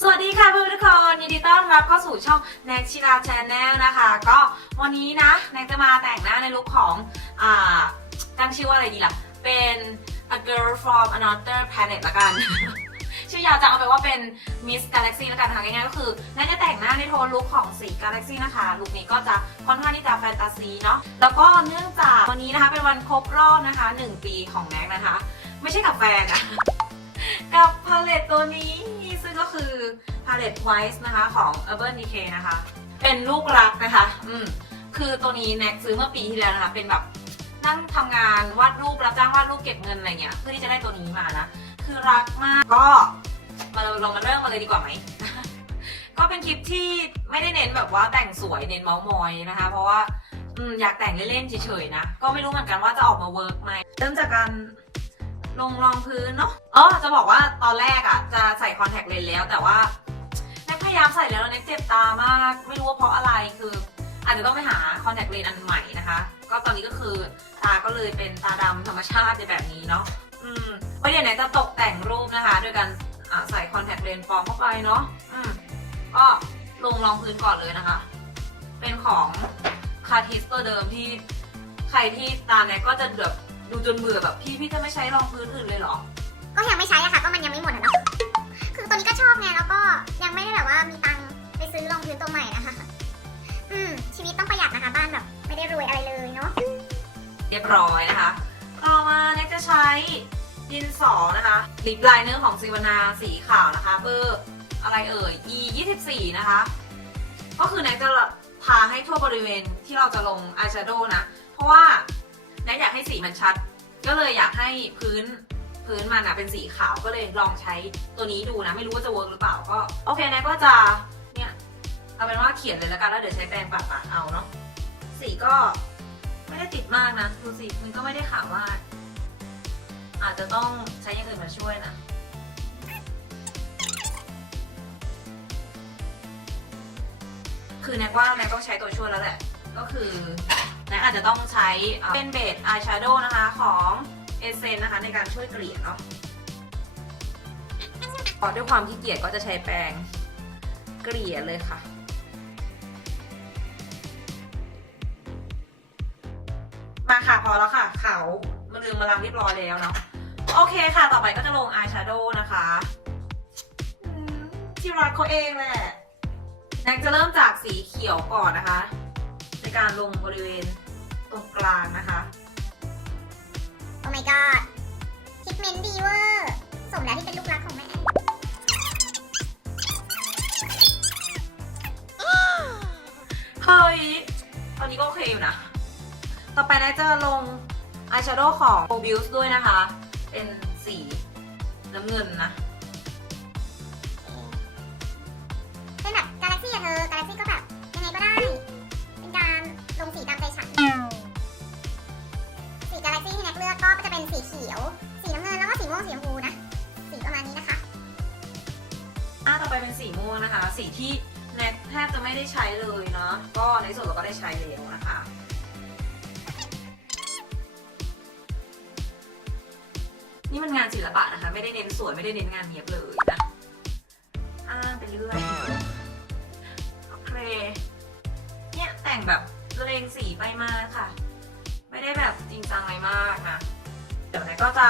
สวัสดีค่ะเพื่อนทุกคนยินดีต้อนรับเข้าสู่ช่อง n a ชิ a Channel นะคะ ก็วันนี้นะแนกจะมาแต่งหน้าในลุคของอ่าตั้งชื่อว่าอะไรดีล่ะ เป็น a girl from another planet ละกัน ชื่อยาวจะเอาไปว่าเป็น Miss Galaxy ละกันนะคะง่ายๆก็คือแนกจะแต่งหน้าในโทนลุคของสี Galaxy นะคะลุคนี้ก็จะค่อนข้างที่จะแฟนตาซีเนาะแล้วก็เนื่องจากวันนี้นะคะเป็นวันครบรอบนะคะ 1 ปีของแนกนะคะ ไม่ใช่กับแฟนอะ กับพาเลตตัวนี้ ซึ่งก็คือพาเลตไวส์นะคะของ Urban Decay นะคะ เป็นลูกรักนะคะ อืมคือตัวนี้แน็กซื้อเมื่อปีที่แล้วนะคะ เป็นแบบนั่งทำงานวาดรูปรับจ้างวาดรูปเก็บเงินอะไรเงี้ยเพื่อที่จะได้ตัวนี้มานะ คือรักมากก็มาเรามาเริ่มมาเลยดีกว่าไหมก็เป็นคลิปที่ไม่ได้เน้นแบบว่าแต่งสวยเน้นเมาส์มอยนะคะ เพราะว่าอยากแต่งเล่นๆเฉยๆนะ ก็ไม่รู้เหมือนกันว่าจะออกมาเวิร์กไหมเริ่มจากการ ลงรองพื้นเนาะอ๋อจะบอกว่าตอนแรกอะจะใส่คอนแทคเลนส์แล้วแต่ว่าแน็กพยายามใส่แล้วแล้วแน็กเจ็บตามาก ไม่รู้ว่าเพราะอะไรคือ อาจจะต้องไปหาคอนแทคเลนส์อันใหม่นะคะ ก็ตอนนี้ก็คือตาก็เลยเป็นตาดำธรรมชาติในแบบนี้เนาะอืมไว้เดี๋ยวแน็กจะตกแต่งรูปนะคะโดยการใส่คอนแทคเลนส์ปลอมเข้าไปเนาะอืมก็ลงรองพื้นก่อนเลยนะคะ เป็นของคาทิสตัวเดิมที่ใครที่ตามแน็กก็จะแบบ ดูจนเบื่อแบบพี่พี่จะไม่ใช้รองพื้นอื่นเลยเหรอ ก็ยังไม่ใช้อะค่ะก็มันยังไม่หมดอะเนาะคือตัวนี้ก็ชอบไงแล้วก็ยังไม่ได้แบบว่ามีตังค์ไปซื้อรองพื้นตัวใหม่นะคะ อืมชีวิตต้องประหยัดนะคะ บ้านแบบไม่ได้รวยอะไรเลยเนาะเรียบร้อยนะคะ ต่อมาเน็กจะใช้ดินสอนะคะลิปไลเนอร์ของซิวนาสีขาวนะคะ เบอร์อะไรเอ่ย e 24นะคะ ก็คือเน็กจะทาให้ทั่วบริเวณที่เราจะลงอายแชโดว์นะ เพราะว่า เน็กอยากให้สีมันชัด ก็เลยอยากให้พื้นพื้นมันนะเป็นสีขาวก็เลยลองใช้ตัวนี้ดูนะ ไม่รู้ว่าจะเวิร์กหรือเปล่าก็โอเคน็กก็จะเนี่ยเอาเป็นว่าเขียนเลยแล้วกันแล้วเดี๋ยวใช้แปรงปัดปาดเอาเนาะสีก็ไม่ได้ติดมากนะดูสิมันก็ไม่ได้ขาวมากอาจจะต้องใช้อย่างอื่นมาช่วยนะคือแนกว่าแนกต้องใช้ตัวช่วยแล้วแหละ ก็คือ นกอาจจะต้องใช้เป็นเบสอายแชโดว์นะคะของเอเซนนะคะในการช่วยเกลี่ยเนาะพอด้วยความขี้เกียจก็จะใช้แปรงเกลี่ยเลยค่ะมาค่ะพอแล้วค่ะขาวมาลืมมาลังเรียบร้อยแล้วเนาะโอเคค่ะ ต่อไปก็จะลงอายแชโดว์นะคะที่รักเขาเองแหละแน็กจะเริ่มจากสีเขียวก่อนนะคะ การลงบริเวณตรงกลางนะคะ โอ้ my god ทิปเมนต์ดีเวอร์สมแล้วที่เป็นลูกรักของแม่ เฮ้ย ตอนนี้ก็โอเคอยู่นะ ต่อไปแน็กจะลงอายแชโดว์ของ o b i u s ด้วยนะคะ เป็นสีน้ำเงินนะ ได้ใช้เลยเนาะก็ในที่สุดเราก็ได้ใช้แล้วนะคะนี่มันงานศิลปะนะคะ ไม่ได้เน้นสวยไม่ได้เน้นงานเนียบเลยนะอ่าไปเรื่อยโอเคเนี่ยแต่งแบบเลงสีไปมาค่ะ ไม่ได้แบบจริงจังอะไรมากนะเดี๋ยวน็กก็จะ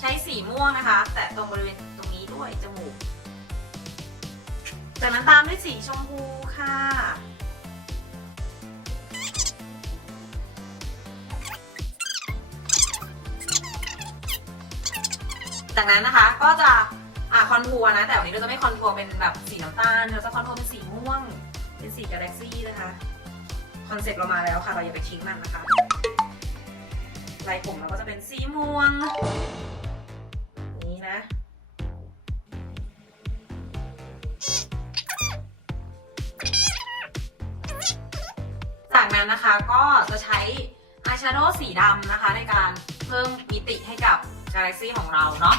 ใช้สีม่วงนะคะ แต่ตรงบริเวณตรงนี้ด้วยจมูก จากนั้นตามด้วยสีชมพูค่ะ จากนั้นนะคะก็จะอ่าคอนทัวร์นะ แต่วันนี้เราจะไม่คอนทัวร์เป็นแบบสีน้ำตาล เราจะคอนทัวร์เป็นสีม่วง เป็นสีกาแล็กซี่นะคะ คอนเซ็ปต์เรามาแล้วค่ะ เราอย่าไปทิ้งมันนะคะลายผมเราก็จะเป็นสีม่วง นี้นะ นั้นนะคะก็จะใช้อายแชโดว์สีดำนะคะ ในการเพิ่มมิติให้กับ Galaxy ของเราเนาะ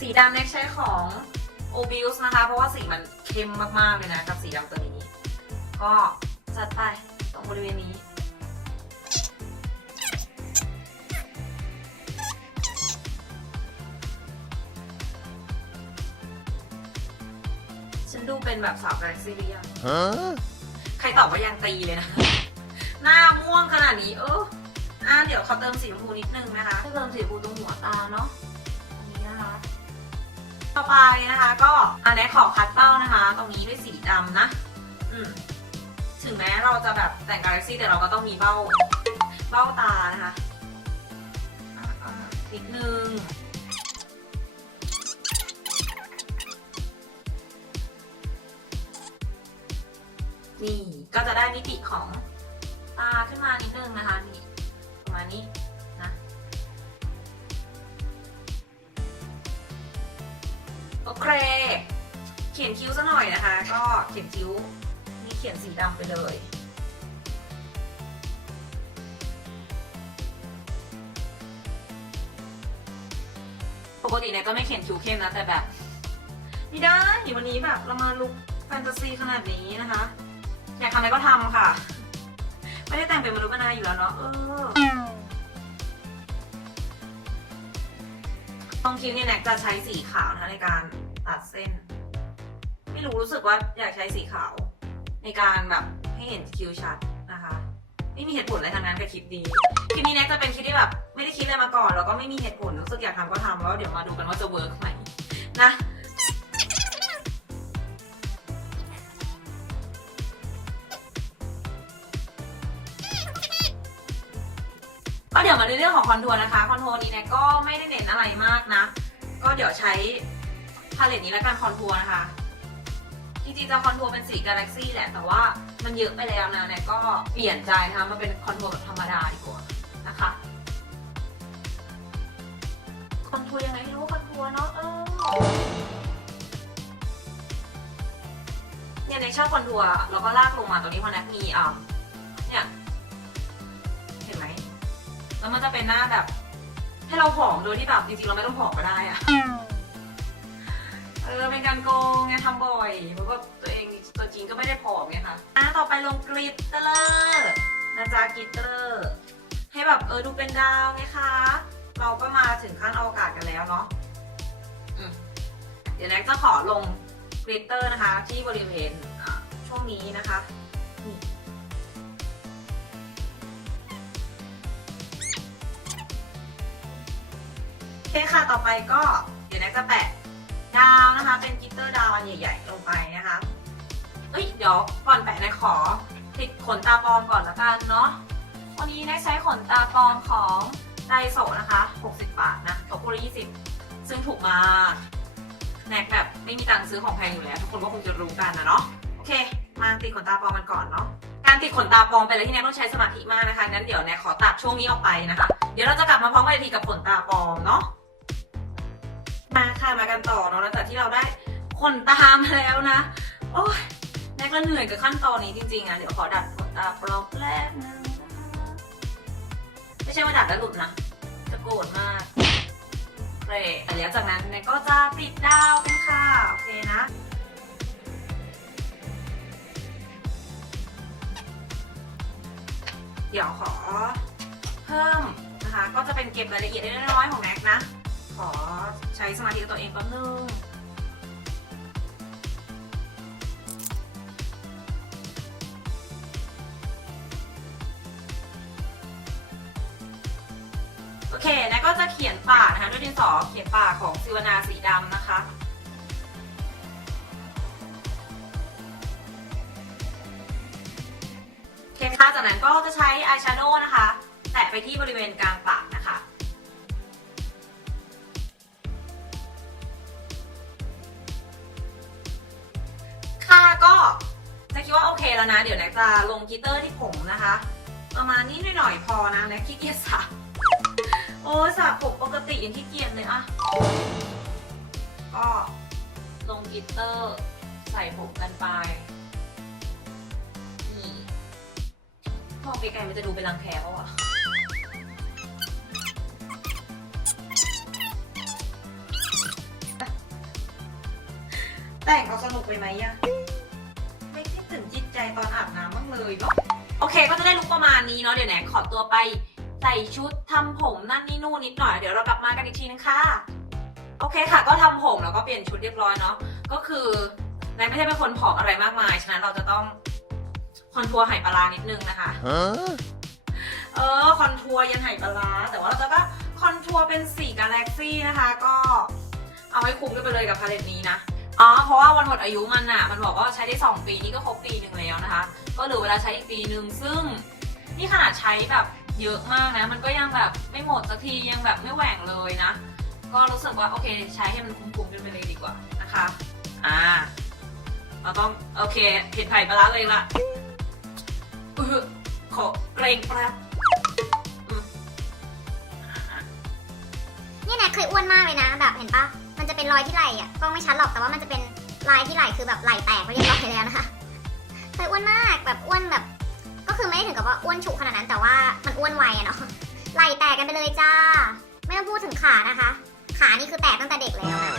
สีดำเน็กใช้ของ o b i u s นะคะ เพราะว่าสีมันเข้มมากๆเลยนะ กับสีดำตัวนี้ ก็จัดไปตรงบริเวณนี้ฉันดูเป็นแบบสาวกาแล็กซี่หรือยัง Huh? ใครตอบว่ายังตีเลยนะ หน้าม่วงขนาดนี้ เอออะเดี๋ยวเขาเติมสีชมพูนิดนึงนะคะเติมสีชมพูตรงหัวตาเนาะตรงนี้นะคะ ต่อไปนะคะ ก็อันนี้ขอคัดเป้านะคะ ตรงนี้ด้วยสีดำนะ อืมถึงแม้เราจะแบบแต่งกาแล็กซี่แต่เราก็ต้องมีเบ้า เบ้าตานะคะอะอะนิดนึงนี่ก็จะได้มิติของ ตาขึ้นมานิดนึงนะคะนี่ประมาณนี้นะโอเค เขียนคิ้วซะหน่อยนะคะ ก็เขียนคิ้วนี่เขียนสีดำไปเลยปกติเนี่ยก็ไม่เขียนคิ้วเข้มนะแต่แบบไม่ได้วันนี้แบบเรามาลุกแฟนตาซีขนาดนี้นะคะ อยากทำอะไรก็ทำค่ะ ไม่ได้แต่งเป็นมนุษย์มนาอยู่แล้วเนาะเออตรงคิ้วเนี่ยแน็กจะใช้สีขาวนะในการตัดเส้น ไม่รู้รู้สึกว่าอยากใช้สีขาว ในการแบบให้เห็นคิ้วชัดนะคะ ไม่มีเหตุผลอะไรทางนั้นกับคลิปดีคลิปนี้แน็กจะเป็นคลิปที่แบบ ไม่ได้คิดอะไรมาก่อนแล้วก็ไม่มีเหตุผลรู้สึกอยากทำก็ทำแล้วเดี๋ยวมาดูกันว่าจะเวิร์กไหมนะ เดี๋ยวมาในเรื่องของคอนทัวร์นะคะ คอนทัวร์นี้เนี่ยก็ไม่ได้เน้นอะไรมากนะ ก็เดี๋ยวใช้พาเลตนี้แล้วกันคอนทัวร์นะคะ จริงๆจะคอนทัวร์เป็นสีกาแล็กซี่แหละ แต่ว่ามันเยอะไปแล้วนะเนี่ยก็เปลี่ยนใจนะคะมาเป็นคอนทัวร์แบบธรรมดาดีกว่านะคะ คอนทัวร์ยังไงไม่รู้คอนทัวร์เนาะเออเนี่ยในชอบคอนทัวร์แล้วก็ลากลงมาตรงนี้เพราะน็กมีอ่า มันจะเป็นหน้าแบบ ให้เราผอมโดยที่แบบจริงๆเราไม่ต้องผอมก็ได้อะเออเป็นการโกงไงทำบ่อยเพราะว่าตัวเองตัวจริงก็ไม่ได้ผอมไงค่ะอะต่อไปลงกริตเตอร์นะจ๊ะกริตเตอร์ให้แบบเออดูเป็นดาวไงคะเราก็มาถึงขั้นอวกาศกันแล้วเนาะเดี๋ยวแน็กจะขอลงกริตเตอร์นะคะ ที่บริเวณช่วงนี้นะคะนี่ เคค่ะต่อไปก็เดี๋ยวแน็กจะแปะดาวนะคะ เป็นกิตเตอร์ดาวอันใหญ่ๆลงไปนะคะเอ้ยเดี๋ยวก่อนแปะแน็กขอติดขนตาปลอมก่อนละกันเนาะวันนี้แน็กใช้ขนตาปลอมของไดโซนะคะ 60 บาทนะตกคนละ20ซึ่งถูกมากแน็กแบบไม่มีตังค์ซื้อของแพงอยู่แล้ว ทุกคนก็คงจะรู้กันนะเนาะโอเค มาติดขนตาปลอมกันก่อนเนาะการติดขนตาปลอมเป็นอะไรที่แน็กต้องใช้สมาธิมากนะคะงั้นเดี๋ยวแน็กขอตัดช่วงนี้ออกไปนะคะ เดี๋ยวเราจะกลับมาพร้อมกันทีกับขนตาปลอมเนาะ มาค่ะมากันต่อเนาะหลังจากที่เราได้ขนตามาแล้วนะ โอ้ยแน็กก็เหนื่อยกับขั้นตอนนี้จริงๆอะเดี๋ยวขอดัดขนตาปลอมแรกนึงนะไม่ใช่ว่าดัดแล้วหลุดนะ จะโกรธมากเกรดแต่แล้วจากนั้นแน็กก็จะติดดาวกันค่ะโอเคนะเดี๋ยวขอเพิ่มนะคะ ก็จะเป็นเก็บรายละเอียดเล็กๆน้อยๆของแน็กนะ ขอใช้สมาธิกับตัวเองแป๊บนึงโอเคแน็กก็จะเขียนปากนะคะด้วยดินสอเขียนปากของซิวนาสีดำนะคะโอเคค่ะจากนั้นก็จะใช้อายแชโดว์นะคะ แตะไปที่บริเวณกลางปาก แล้วนะ เดี๋ยวแน็กจะลงกิเตอร์ที่ผมนะคะ ประมาณนี้หน่อยๆพอนะแน็กขี้เกียจสระโอ้สระผมปกติยังขี้เกียจเลยอะก็ลงกิเตอร์ใส่ผมกันไปนี่มองไกลๆมันจะดูเป็นรังแคปะวะแต่งเอาสนุกไปไหมอะไม่คิดถึง ตใจตอนอาบน้ำบ้างเลยเนาะโอเค ก็จะได้ลุกประมาณนี้เนาะเดี๋ยวแหนขอตัวไปใส่ชุดทำผมนั่นนี่นู่นนิดหน่อยเดี๋ยวเรากลับมากันอีกทีนึงค่ะโอเคค่ะ ก็ทำผมแล้วก็เปลี่ยนชุดเรียบร้อยเนาะก็คือแนนไม่ใช่เป็นคนผอมอะไรมากมายฉะนั้นเราจะต้องคอนทัวร์ไหปลาร้านิดนึงนะคะ Huh? เออคอนทัวร์ยันไหปลาร้าแต่ว่าเราจะก็คอนทัวร์เป็นสีกาแล็กซี่นะคะ ก็เอาให้คุ้มกันไปเลยกับพาเลตนี้นะ อ๋อ เพราะว่าวันหมดอายุมันอะมันบอกว่าใช้ได้ 2 ปีนี่ก็ครบปีหนึ่งแล้วนะคะ ก็เหลือเวลาใช้อีกปีหนึ่งซึ่งนี่ขนาดใช้แบบเยอะมากนะ มันก็ยังแบบไม่หมดสักทียังแบบไม่แหว่งเลยนะ ก็รู้สึกว่าโอเค ใช้ให้มันคุ้มๆกันไปเลยดีกว่านะคะ อ่า เราต้องโอเคเห็นไผ่ปลาร้าเลยละอือขอเกรงแป๊บเนี่ยแนทเคยอ้วนมากเลยนะแบบเห็นปะ มันจะเป็นรอยที่ไหล่อะกล้องไม่ชัดหรอกแต่ว่ามันจะเป็นลายที่ไหล่คือแบบไหล่แตกไปเรียบร้อยแล้วนะคะเคยอ้วนมากแบบอ้วนแบบ ก็คือไม่ได้ถึงกับว่าอ้วนฉุกขนาดนั้นแต่ว่ามันอ้วนไวอะเนาะไหล่แตกกันไปเลยจ้า ไม่ต้องพูดถึงขานะคะ ขานี่คือแตกตั้งแต่เด็กแล้วนะ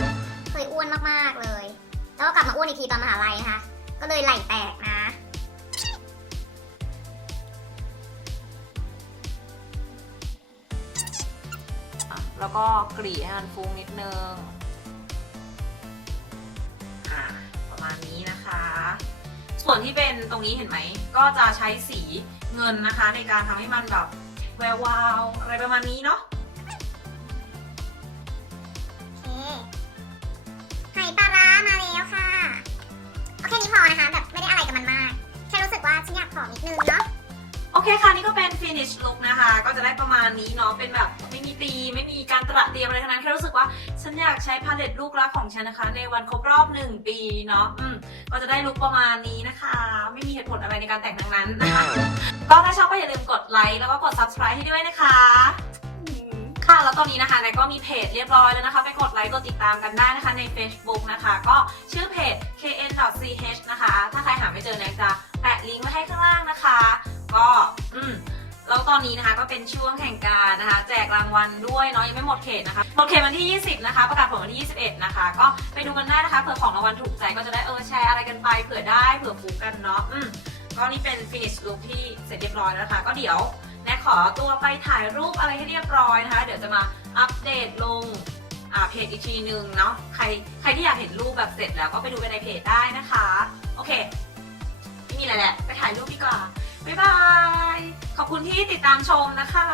เคยอ้วนมากๆเลย แล้วก็กลับมาอ้วนอีกทีตอนมหาลัยนะคะก็เลยไหล่แตกนะแล้วก็กลี่ให้มันฟุ้งนิดนึง ส่วนที่เป็นตรงนี้เห็นไหม ก็จะใช้สีเงินนะคะ ในการทำให้มันแบบแวววาวอะไรประมาณนี้เนาะโอเคไหปลาร้ามาแล้วค่ะ โอเคนี้พอนะคะ แบบไม่ได้อะไรกับมันมาก แค่รู้สึกว่าฉันอยากผอมนิดนึงเนาะ โอเคค่ะ นี่ก็เป็น finish look นะคะ ก็จะได้ประมาณนี้เนาะ เป็นแบบไม่มีตีมไม่มีการตระเตรียมอะไรทั้งนั้น แค่รู้สึกว่า ฉันอยากใช้พาเลตลูกรักของฉันนะคะ ในวันครบรอบหนึ่งปีเนาะอืมก็จะได้ลุคประมาณนี้นะคะ ไม่มีเหตุผลอะไรในการแต่งทั้งนั้นนะคะก็ถ้าชอบก็อย่าลืมกดไลค์แล้วก็กด subscribe ให้ด้วยนะคะอืมค่ะแล้วตอนนี้นะคะนายก็มีเพจเรียบร้อยแล้วนะคะ ไปกดไลค์กดติดตามกันได้นะคะใน Facebook นะคะ ก็ชื่อเพจ kn.ch นะคะ ถ้าใครหาไม่เจอนายจะแปะลิงก์ไว้ให้ข้างล่างนะคะ ก็อืมแล้วตอนนี้นะคะก็เป็นช่วงแข่งการนะคะ แจกรางวัลด้วยเนาะยังไม่หมดเขตนะคะ หมดเขตวันที่ 20 นะคะ ประกาศผลวันที่ 21 นะคะ ก็ไปดูกันได้นะคะเผื่อของรางวัลถูกใจก็จะได้เออแชร์อะไรกันไปเผื่อได้เผื่อฟูกันเนาะอืมก็นี่เป็น finish look ที่เสร็จเรียบร้อยแล้วนะคะ ก็เดี๋ยวแนะขอตัวไปถ่ายรูปอะไรให้เรียบร้อยนะคะ เดี๋ยวจะมาอัปเดตลงอ่าเพจอีกทีนึงเนาะใครใครที่อยากเห็นรูปแบบเสร็จแล้วก็ไปดูกันในเพจได้นะคะ โอเคไม่มีอะไรแหละไปถ่ายรูปดีกว่า บ๊ายบาย ขอบคุณที่ติดตามชมนะคะ